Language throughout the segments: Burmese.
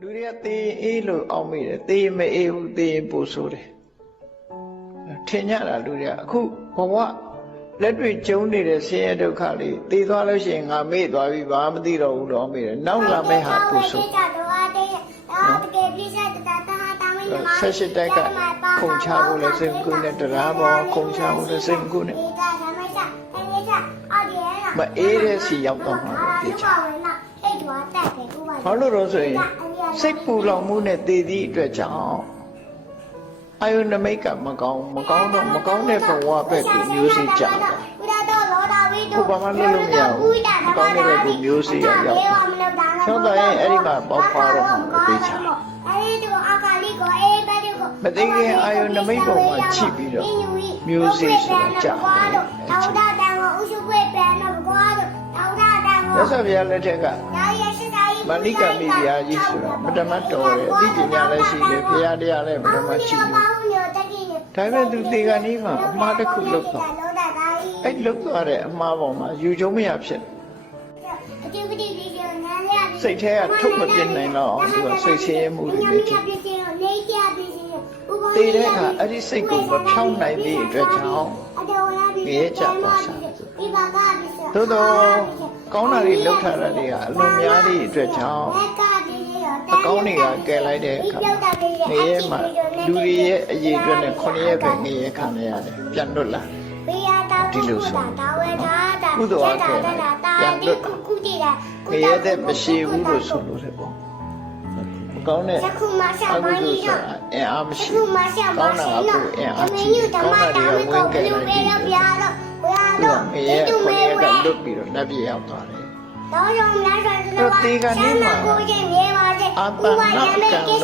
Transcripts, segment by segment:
လူတွေကသေအေးလို့အောက်မိတယ်သေမအေးဘူးသေရင်ပိုဆိုးတယ်ထင်ကြတာလူတွေကအခုဘဝလက်တွေ့ကျုံနေတဲ့ဆင်းရဲဒုက္ခလေးသေသွားလို့ရှိရင်ငါမေ့သွားပြီဘာမသိတော့ဘူးတော့မေ့တယ်နောက်လာမယ့်ဟာပိုဆိုးဆက်ရှိတိုက်ကခုံချဖို့လဲစိတ်ကူးနဲ့တရားပေါ်ခုံချဖို့လဲစိတ်ကူးနဲ့မအေးတဲ့စီရောက်တော့မှာသိချဘာလို့တော့ဆိုရင်စိတ်ပူလောင်မှုနဲ့တည်သည့်အတွက်ကြောင့်အာယုန်နမိတ်ကမကောင်းတော့မကောင်းတဲ့ဘဝဘက်ကိုမျိုးစေ့ကြတာဘုဘာမှလုပ်လို့မရဘူးမကောင်းတဲ့ဘက်ကိုမျိုးစေ့ရောက်ချောတော့ရင်အဲ့ဒီမှာပေါက်ဖွာတော့မှာသိချမသိခင်အာယုန်နမိတ်ပေါ်မှာချိပြီးတော့မျိုးစေ့ဆိုတာကြာတယ်ရသော်ဗျာလက်ထက်ကမဏိကမိဗျာကြီးဆိုတာမတမတ်တော်တယ်အသိပညာလည်းရှိတယ်ဘုရားတရားလည်းမတမတ်ရှိဘူးဒါပေမဲ့သူတေကန်ကြီးမှာအမှားတစ်ခုလုပ်သွားအဲ့လုပ်သွားတဲ့အမှားပေါ်မှာယူကျုံမရဖြစ်စိတ်ထဲကထုတ်မပြစ်နိုင်တော့အောင်သူကစိတ်ဆင်းရဲမှုတွေနဲ့ဖြစ်တေတဲ့အခါအဲ့ဒီစိတ်ကိုမဖြောင်းနိုင်သည့်အတွက်ကြောင့်ရဲကြသွားစားသို့တော့ကောင်းတာတွေလှုပ်ထားတာတွေကအလွန်များသည့်အတွက်ကြောင့်အကောင်းတွေကကယ်လိုက်တဲ့အခါငရဲမှာလူတွေရဲ့အရေးအတွက်နဲ့9ရက်ပဲငရဲခံရရတယ်ပြန်လွတ်လာဒီလိုဆိုကုသိုလ်အကယ်ပြန်လွတ်ငရဲတဲ့မရှိဘူးလို့ဆိုလို့တယ်ပေါ့မကောင်းတဲ့အကုသိုလ်ဆိုတာအင်အားမရှိကောင်းတာကကိုအင်အားကြီးကောင်းတာတွေကဝင်ကယ်လိုက်ပြီးသူကငရဲ9ရက်ကလွတ်ပြီးတော့လက်ပြရောက်သွားတယ်တော့တေကနေမှာအပနာကံလို့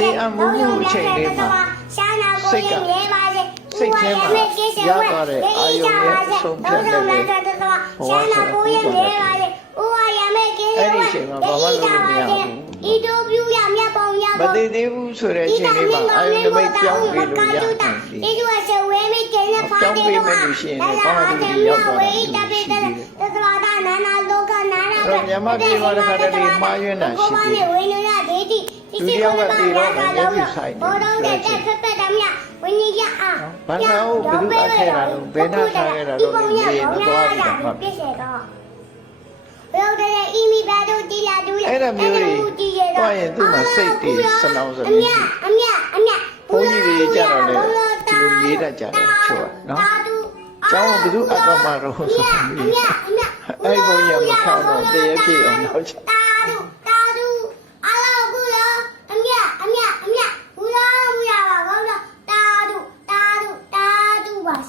တေအမှုမှုအချိန်လေးမှာစိတ်ထဲမှာရသွားတဲ့အာယုံရဲ့ဆုံးဖြတ်တဲ့ဘဝဆိုအဲ့ဒီအချိန်မှာဘာမှလုပ်လို့မရဘူးမသိသေးဘူးဆိုတဲ့အချိန်လေးမှာအာယုံနမိတ်ပြောင်းပြီးလို့ရတယ်ပြောင်းပြီးမှလို့ရှိရင်လည်းဘာမှမလုပ်ရောက်သွားတယ်တော့မြန်မာပြည်မှာတစ်ခါတည်းမှားယွင်းတာရှိတယ်သူတယောက်ကတည်တော့မျက်စိဆိုင်တယ်ဘာသာဟုတ်ဘယ်သူအခဲတာလဲဘယ်နှထားခဲ့တာတော့ဒီမသွားဘူးတော့မှအဲ့ဒါမျိုးတွေတွားရင်သူ့မှာစိတ်တွေစလောင်းစလို့ရှိဘုန်းကြီးတွေကြတော့လေဒီလိုရေးတတ်ကြတယ်ချို့ကနော်ကျောင်းကဘယ်သူအတော်မှာတော့ဆိုပြီးအဲ့ဘုန်းကြီးကမထောက်တော့တရေပြေအောင်နောက်ချ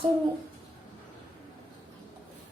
ရှင်